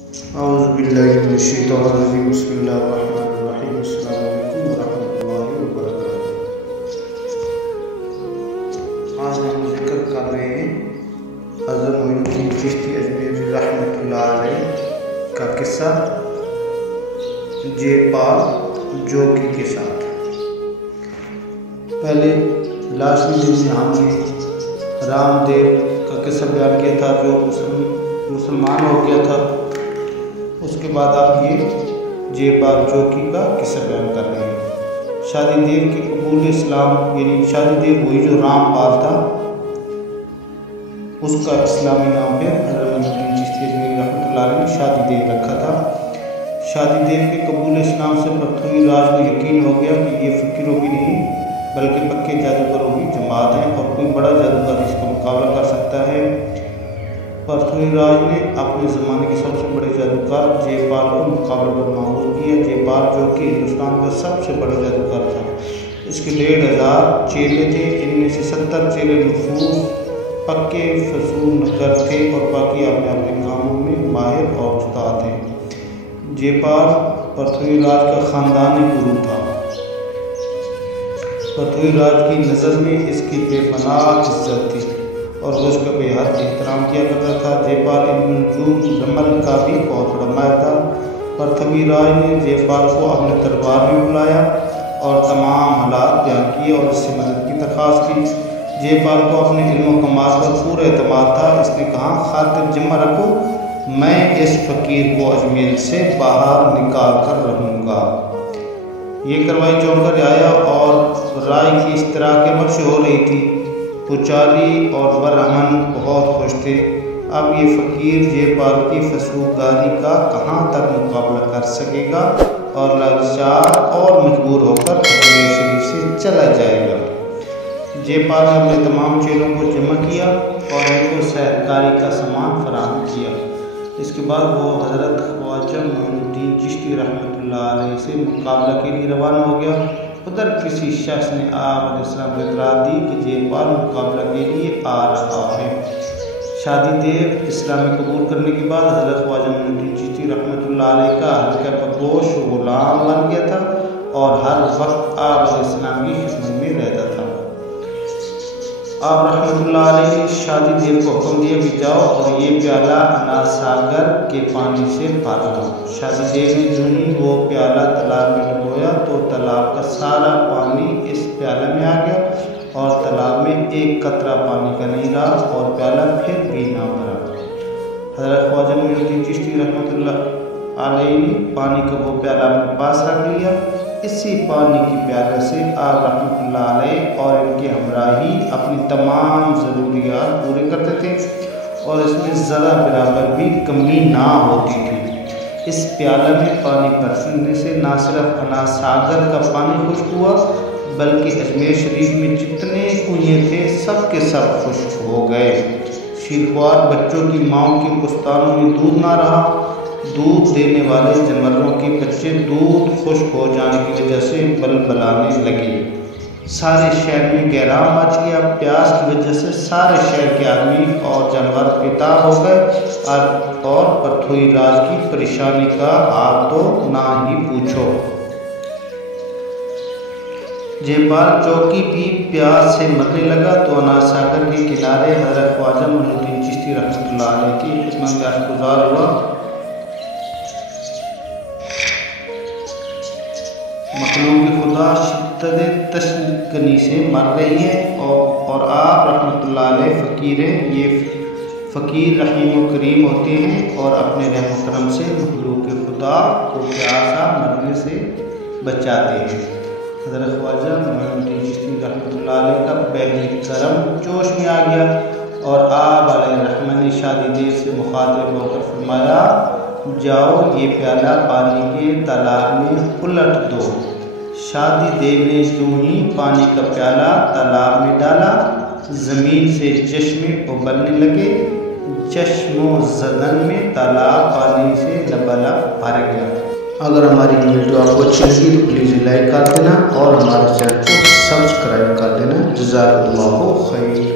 اعوذ باللہ من الشیطان الرجیم بسم اللہ الرحمن الرحیم السلام علیکم ورحمۃ اللہ وبرکاتہ۔ آج ہم ذکر کر رہے ہیں حضرت معین الدین چشتی اجمیری رحمۃ اللہ علیہ کا قصہ جے پال جوکی کے ساتھ۔ پہلے لاسٹ دن میں ہم نے رام دیو کا قصہ بیان کیا تھا جو مسلمان ہو گیا تھا۔ اس کے بعد آپ یہ جے پال جوکی کا قصہ بیان کر رہے ہیں۔ شادی دیو کے قبول اسلام، یعنی شادی دیو وہی جو رام پال تھا، اس کا اسلامی نام پہ حضرت معین الدین چشتی اجمیری رحمۃ اللہ علیہ نے شادی دیو رکھا تھا۔ شادی دیو کے قبول اسلام سے پرتھوی راج کو یقین ہو گیا کہ یہ فقیروں کی نہیں بلکہ پکے جادوگروں کی جماعت ہے اور کوئی بڑا جادوگر اس کا مقابلہ کر سکتا ہے۔ پرتھوی راج نے اپنے زمانے کے سب سے بڑے جادوگر جے پال کو مقابلے پر معمور کیا۔ جے پال جو کہ ہندوستان کا سب سے بڑا جادوگر تھا، اس کے 1500 چیلے تھے، ان میں سے 70 چیلے نفوذ پکے فصول نگر تھے اور باقی اپنے اپنے کاموں میں ماہر اور استاد تھے۔ جے پال پرتھوی راج کا خاندانی گرو تھا۔ پرتھوی راج کی نظر میں اس کی بے پناہ عزت تھی اور اس کا بے حد احترام کیا کرتا تھا۔ جے پال علم نجوم رمل کا بھی بہت بڑا ماہر تھا۔ پرتھوی راج نے جے پال کو اپنے دربار میں بلایا اور تمام حالات بیان کیے اور اس سے مدد کی درخواست کی۔ جے پال کو اپنے علم و کمال پر پورا اعتماد تھا۔ اس نے کہا، خاطر جمع رکھو، میں اس فقیر کو اجمیر سے باہر نکال کر رہوں گا۔ یہ کروائی چوڑ کر آیا اور رائے کی اشتراک کے مرش ہو رہی تھی۔ پچالی اور برہمن بہت خوش تھے۔ اب یہ فقیر جے پال کی فسوقداری کا کہاں تک مقابلہ کر سکے گا اور لاچار اور مجبور ہو کر اجمیر شریف سے چلا جائے گا۔ جے پال نے اپنے تمام چیلوں کو جمع کیا اور ان کو سحرکاری کا سامان فراہم کیا۔ اس کے بعد وہ حضرت خواجہ معین الدین چشتی رحمۃ اللہ علیہ سے مقابلہ کے لیے روانہ ہو گیا۔ ادھر کسی شخص نے آپ علیہ السلام کو اطلاع دی کہ جے پال مقابلہ کے لیے آ رہا ہے۔ شادی دیو اسلامی قبول کرنے کے بعد حضرت خواجہ معین الدین چشتی رحمۃ اللہ علیہ کا ہلکا پگوش غلام بن گیا تھا اور ہر وقت آپ علیہ السلام کی خدمت میں رہتا تھا۔ آپ رحمۃ اللہ علیہ نے شادی دیو کو حکم دیا کہ جاؤ اور یہ پیالہ اناساگر کے پانی سے بھر لو۔ شادی دیو نے جو ہی وہ پیالہ تالاب میں ڈبویا تو تالاب کا سارا پانی اس پیالے میں آ گیا اور تالاب میں ایک قطرہ پانی کا نہیں رہا اور پیالہ پھر بھی نہ بھرا۔ حضرت خواجہ معین الدین چشتی رحمۃ اللہ علیہ نے پانی کا وہ پیالہ اپنے پاس رکھ لیا۔ اسی پانی کی پیالے سے آپ رحمۃ اللہ علیہ اور ان کے ہمراہی اپنی تمام ضروریات پورے کرتے تھے اور اس میں ذرا برابر بھی کمی نہ ہوتی تھی۔ اس پیالے میں پانی برسنے سے نہ صرف اناساگر کا پانی خشک ہوا بلکہ اجمیر شریف میں جتنے کنویں تھے سب کے سب خشک ہو گئے۔ شیرخوار بچوں کی ماؤں کے بستانوں میں دودھ نہ رہا۔ دودھ دینے والے جانوروں کے بچے دودھ خشک ہو جانے کی وجہ سے بلبلانے لگے۔ سارے شہر میں گہرام مچ گیا۔ پیاس کی وجہ سے سارے شہر کے آدمی اور جانور بیتاب ہو گئے اور پرتھوی راج کی پریشانی کا حال تو نہ ہی پوچھو۔ جے پال چوکی بھی پیاس سے مرنے لگا تو اناساگر کے کنارے حضرت خواجہ معین الدین چشتی رحمۃ اللہ علیہ کی خدمت میں عرضگزار ہوا۔ مخلوق خدا شدت تشنگی سے مر رہی ہے اور آپ رحمۃ اللہ علیہ فقیر ہیں۔ یہ فقیر رحیم و کریم ہوتے ہیں اور اپنے رحم و کرم سے مخلوق خدا کو پیاسا مرنے سے بچاتے ہیں۔ حضرت خواجہ معین الدین چشتی رحمۃ اللہ علیہ کا بحر کرم جوش میں آ گیا اور آپ علیہ الرحمٰن نے شادی دیو سے مخاطب ہو کر فرمایا، جاؤ یہ پیالہ پانی کے تالاب میں الٹ دو۔ شادی دیو نے یوں ہی پانی کا پیالہ تالاب میں ڈالا، زمین سے چشمے ابلنے لگے۔ چشم و زدن میں تالاب پانی سے لبالب بھر گیا۔ اگر ہماری ویڈیو آپ کو اچھی لگی تو پلیز لائک کر دینا اور ہمارے چینل کو سبسکرائب کر دینا۔ جزاک اللہ خیر۔